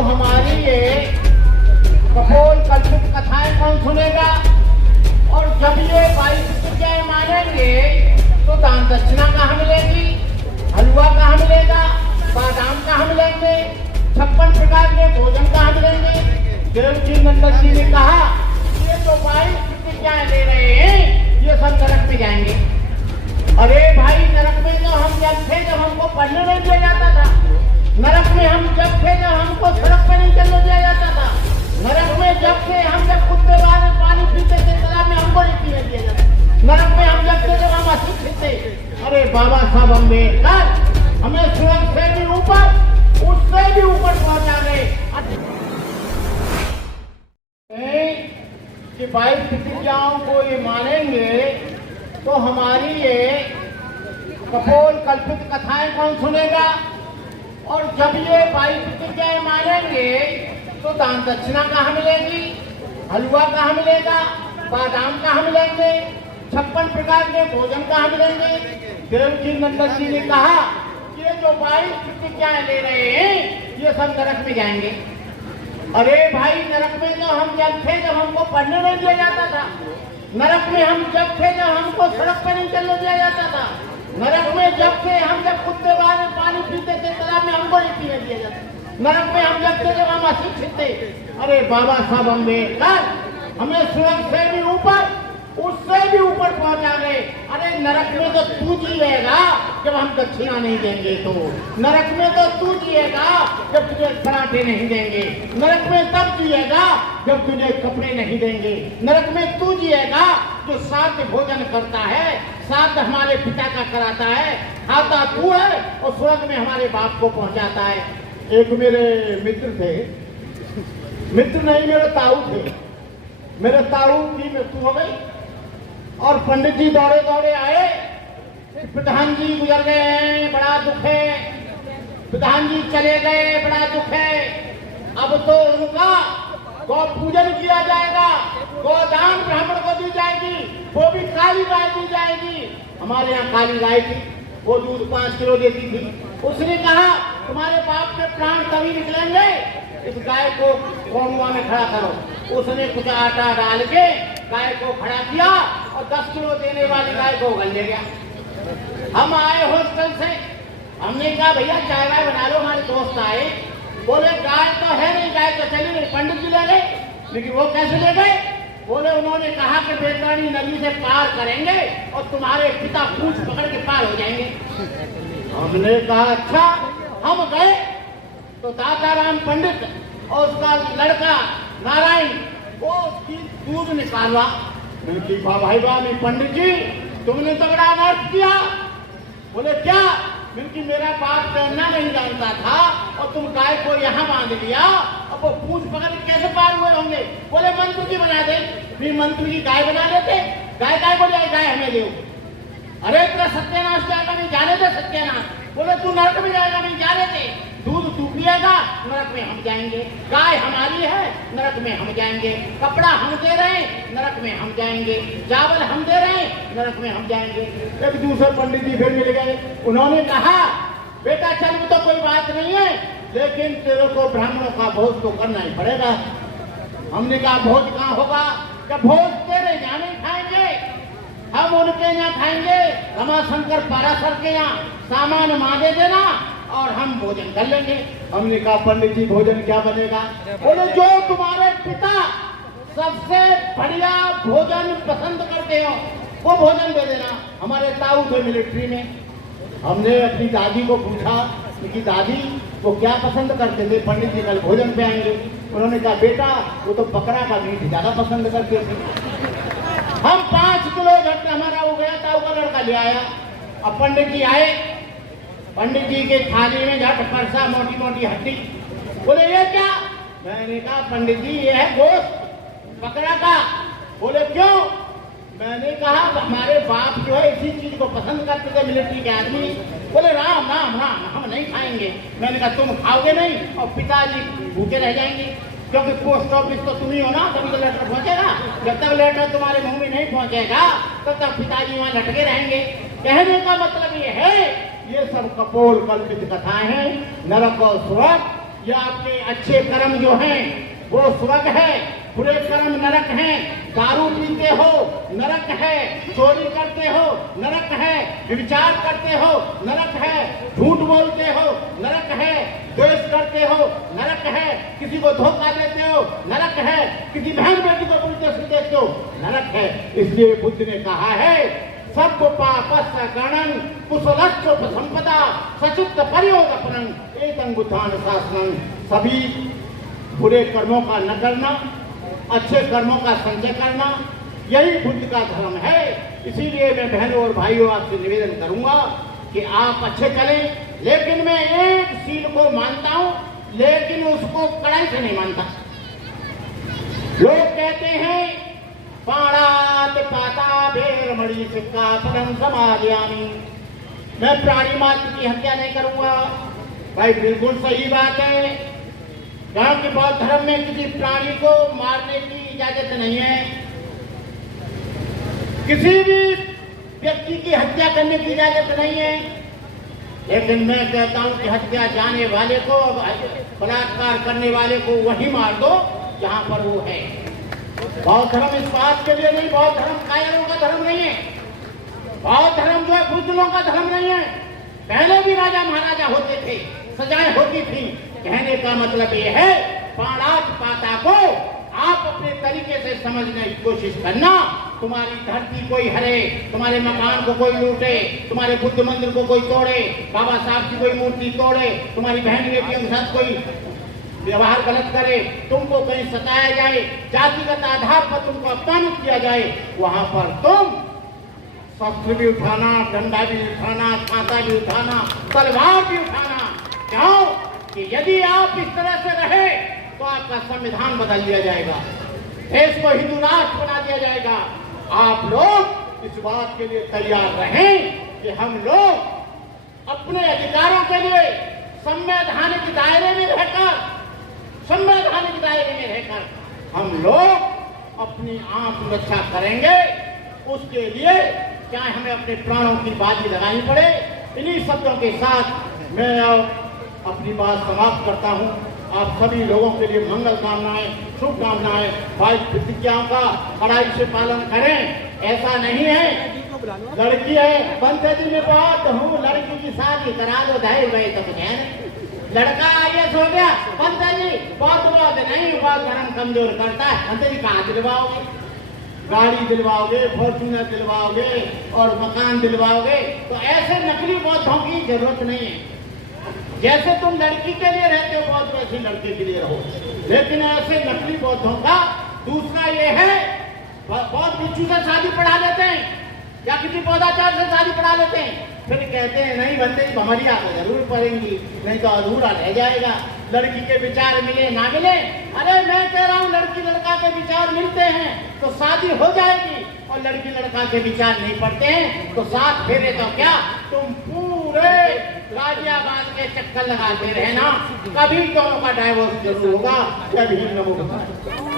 हमारी ये कपोल कल्पित कथाएं कौन सुनेगा? और जब ये 22 प्रतिज्ञाएं मानेंगे तो दान दक्षिणा कहाँ मिलेगी, हलवा कहाँ मिलेगा, बादाम कहाँ मिलेंगे, 56 प्रकार के भोजन कहाँ मिलेंगे? देव जी नंदन जी ने कहा ये जो 22 प्रतिज्ञाएं ले रहे हैं ये सब नरक में जाएंगे। अरे भाई, नरक में तो हम जब थे जब हमको पढ़ने नहीं दिया जाता था, नरक में हम जब थे जब हमको सड़क पर नहीं चलने दिया जाता था, नरक में जब थे हम जब कुत्ते बाहर पानी पीते थे तालाब में हमको नहीं पीने दिया जाता, नरक में हम जब थे जब हम अशिक्षित थे। अरे बाबा साहब अम्बेडकर हमें स्वर्ग से भी ऊपर, उससे भी ऊपर पहुंचा गए कि 22 प्रतिज्ञाओं को ये मानेंगे तो हमारी ये कपोल कल्पित कथाएं कौन सुनेगा? और जब ये 22 प्रतिज्ञाएं मानेंगे तो दान दक्षिणा कहाँ मिलेगी, हलवा कहाँ मिलेगा, बादाम कहाँ मिलेंगे, 56 प्रकार के भोजन कहाँ मिलेंगे? देव जी नंदन जी ने कहा ये जो 22 प्रतिज्ञाएं ले रहे हैं ये सब नरक में जाएंगे। अरे भाई, नरक में तो हम जब थे जब हमको पढ़ने नहीं दिया जाता था, नरक में हम जब थे जब हमको सड़क पर नहीं चलने दिया जाता था, नरक में जब थे हम जब कुत्ते बाहर पानी पीते थे तालाब में हमको नहीं पीने दिया जाता, नरक में हम जब थे जब हम अशिक्षित थे। अरे बाबा साहब अम्बेडकर हमें स्वर्ग से भी ऊपर, उससे भी ऊपर पहुंचा गए। अरे नरक में तो तू जिएगा जब हम दक्षिणा नहीं देंगे, तो नरक में तो तू जिएगा जब तुझे पराठे नहीं देंगे, नरक में तब जिएगा जब तुझे कपड़े नहीं देंगे, नरक में तू जिएगा जो साथ भोजन करता है, साथ हमारे पिता का कराता है, खाता तू है और स्वर्ग में हमारे बाप को पहुंचाता है। एक मेरे मित्र थे, मित्र नहीं मेरे ताऊ थे, मेरे ताऊ की मृत्यु हो गई और पंडित जी दौड़े दौड़े आए, प्रधान जी गुजर गए हैं, बड़ा दुख है, प्रधान जी चले गए, बड़ा दुख है। अब तो उनका गौ पूजन किया जाएगा, गोदान ब्राह्मण को दी जाएगी, वो भी काली गाय दी जाएगी। हमारे यहाँ काली गाय थी, वो दूध 5 किलो देती थी। उसने कहा तुम्हारे बाप के प्राण तभी निकलेंगे, इस गाय को कौनुआ में खड़ा करो। उसने कुछ आटा डाल के गाय को खड़ा किया और 10 किलो देने वाली गाय को उगल ले गया। हम आए हॉस्टल से, हमने कहा भैया चाय वाय बना लो, हमारे दोस्त आए, बोले गाय तो है नहीं, गाय तो चली गई, पंडित जी ले गए। लेकिन वो कैसे ले गए? बोले उन्होंने कहा कि बेतरानी नदी से पार करेंगे और तुम्हारे पिता पूंछ पकड़ के पार हो जाएंगे। हमने कहा अच्छा। हम गए तो दाताराम पंडित और उसका लड़का नारायण वो उसकी दूध निकाला। मैंने कहा भाई बाबा पंडित जी तुमने तो बड़ा अनर्थ किया। बोले क्या? क्योंकि मेरा बाप तैरना नहीं जानता था और तुम गाय को यहाँ बांध लिया, अब वो पूंछ पकड़ के कैसे पार हुए होंगे? बोले मंत्र की बना दे। फिर मंत्र की गाय बना देते, गाय बोले गाय हमें दो। अरे तेरा सत्यानाश जाएगा, नहीं जाने दे सत्यानाश। बोले तू नरक में जाएगा, नहीं जाने दे। दूध तू पिएगा, नरक में हम जाएंगे। गाय हमारी है, नरक में हम जाएंगे। कपड़ा हम दे रहे हैं, नरक में हम जाएंगे। चावल हम दे रहे हैं, नरक में हम जाएंगे। एक दूसरे पंडित जी फिर मिल गए। उन्होंने कहा बेटा चल तो कोई बात नहीं है, लेकिन तेरे को ब्राह्मणों का भोज तो करना ही पड़ेगा। हमने कहा भोज कहाँ होगा? कि भोज तेरे यहाँ नहीं खाएंगे, हम उनके यहाँ खाएंगे। रमाशंकर पाराशर के यहाँ सामान मांगे देना और हम भोजन कर लेंगे। हमने कहा पंडित जी भोजन क्या बनेगा? बोले जो तुम्हारे पिता सबसे बढ़िया भोजन पसंद करते हो वो भोजन दे देना। हमारे ताऊ थे मिलिट्री में। हमने अपनी दादी को पूछा कि दादी वो क्या पसंद करते थे? पंडित जी कल भोजन पे आएंगे। उन्होंने कहा बेटा वो तो बकरा का मीट ज्यादा पसंद करते थे। हम 5 किलो घट हमारा हो गया, ताऊ का लड़का ले आया। अब पंडित जी आए, पंडित जी के थाली में झट परसा मोटी मोटी हड्डी। बोले ये क्या? मैंने कहा पंडित जी ये है गोश्त बकरा का। बोले क्यों? मैंने कहा हमारे बाप जो है इसी चीज को पसंद करते थे मिलिट्री के आदमी। बोले राम राम राम हम नहीं खाएंगे। मैंने कहा तुम खाओगे नहीं और पिताजी भूखे रह जाएंगे, क्योंकि पोस्ट ऑफिस तो तुम ही हो ना, तभी तो लेटर पहुंचेगा। जब तक लेटर तुम्हारे मुंह में नहीं पहुंचेगा तब तक पिताजी वहां लटके रहेंगे। कहने का मतलब ये है ये सब कपोल कल्पित कथाएं हैं। नरक और स्वर्ग ये आपके अच्छे कर्म जो हैं वो स्वर्ग है, बुरे कर्म नरक हैं। दारू पीते हो नरक है, चोरी करते हो नरक है, व्यभिचार करते हो नरक है, झूठ बोलते हो नरक है, द्वेष करते हो नरक है, किसी को धोखा देते हो नरक है, किसी बहन बेटी को उल्टे से देखते हो नरक है। इसलिए बुद्ध ने कहा है सब पापस्य गणन कुशलस्व संपदा सचित्त परियोगपनं एतं बुद्धान शासनं। सभी बुरे कर्मों का न करना, अच्छे कर्मों का संचय करना, यही बुद्ध का धर्म है। इसीलिए मैं बहनों और भाइयों आपसे निवेदन करूंगा कि आप अच्छे चलें, लेकिन मैं एक सील को मानता हूं, लेकिन उसको कड़ाई से नहीं मानता। लोग कहते हैं पाणात पाता भेरमणि सिक्का परम समादयामि, मैं प्राणी मात्र की हत्या नहीं करूंगा। भाई बिल्कुल सही बात है, क्योंकि बौद्ध धर्म में किसी प्राणी को मारने की इजाजत नहीं है, किसी भी व्यक्ति की हत्या करने की इजाजत नहीं है। लेकिन मैं कहता हूं कि हत्या जाने वाले को, बलात्कार करने वाले को वहीं मार दो जहां पर वो है। बौद्ध धर्म इस बात के लिए नहीं, बौद्ध धर्म कायरों का धर्म नहीं है, बौद्ध धर्म जो है बुजुर्गों का धर्म नहीं है। पहले भी राजा महाराजा होते थे, सजाएं होती थी। कहने का मतलब ये है पाणात पाता को आप अपने तरीके से समझने की कोशिश करना। तुम्हारी धरती कोई हरे, तुम्हारे मकान को कोई लूटे, तुम्हारे बुद्ध मंदिर को कोई तोड़े, बाबा साहब की कोई मूर्ति तोड़े, तुम्हारी बहन बेटियों के साथ कोई व्यवहार गलत करे, तुमको कहीं सताया जाए, जातिगत आधार पर तुमको अपमानित किया जाए, वहां पर तुम शस्त्र भी उठाना, डंडा भी उठाना, छाता भी उठाना, तलवार भी उठाना। क्यों कि यदि आप इस तरह से रहे तो आपका संविधान बदल दिया जाएगा, देश को हिंदू राष्ट्र बना दिया जाएगा। आप लोग इस बात के लिए तैयार रहें कि हम लोग अपने अधिकारों के लिए संवैधानिक दायरे में रहकर हम लोग अपनी आंख रक्षा करेंगे। उसके लिए चाहे हमें अपने प्राणों की बाजी लगानी पड़े। इन्हीं शब्दों के साथ मैं अपनी बात समाप्त करता हूं। आप सभी लोगों के लिए मंगल कामनाएं, शुभकामनाएं, 22 प्रतिज्ञाओं का कड़ाई से पालन करें। ऐसा नहीं है लड़की है बनते जी में बहुत हूँ, लड़की की शादी करा दो, ढाई भाई तो कुछ है नहीं। लड़का आईएएस हो गया, बनते जी बहुत नहीं, बहुत धर्म कमजोर करता है। बनते जी कहाँ दिलवाओगे? गाड़ी दिलवाओगे, फॉर्च्यूनर दिलवाओगे और मकान दिलवाओगे? तो ऐसे नकली बौद्धों की जरूरत नहीं है। जैसे तुम लड़की के लिए रहते हो बौद्ध, वैसे लड़के के लिए रहो। लेकिन ऐसे नकली बौद्धों का दूसरा ये है, बौद्ध भिक्षु से शादी पढ़ा लेते हैं या किसी पौधाचार से शादी पढ़ा लेते हैं, फिर कहते हैं नहीं बनते हमारी आगे जरूर पड़ेंगी, नहीं तो अधूरा रह जाएगा। लड़की के विचार मिले ना मिले, अरे मैं कह रहा हूँ लड़की लड़का के विचार मिलते हैं तो शादी हो जाएगी, और लड़की लड़का के विचार नहीं पड़ते हैं तो साथ फेरे तो क्या, तुम पूरे गाजियाबाद के चक्कर लगाते रहना, कभी दोनों का डाइवोर्स जरूर होगा। कभी न होगा।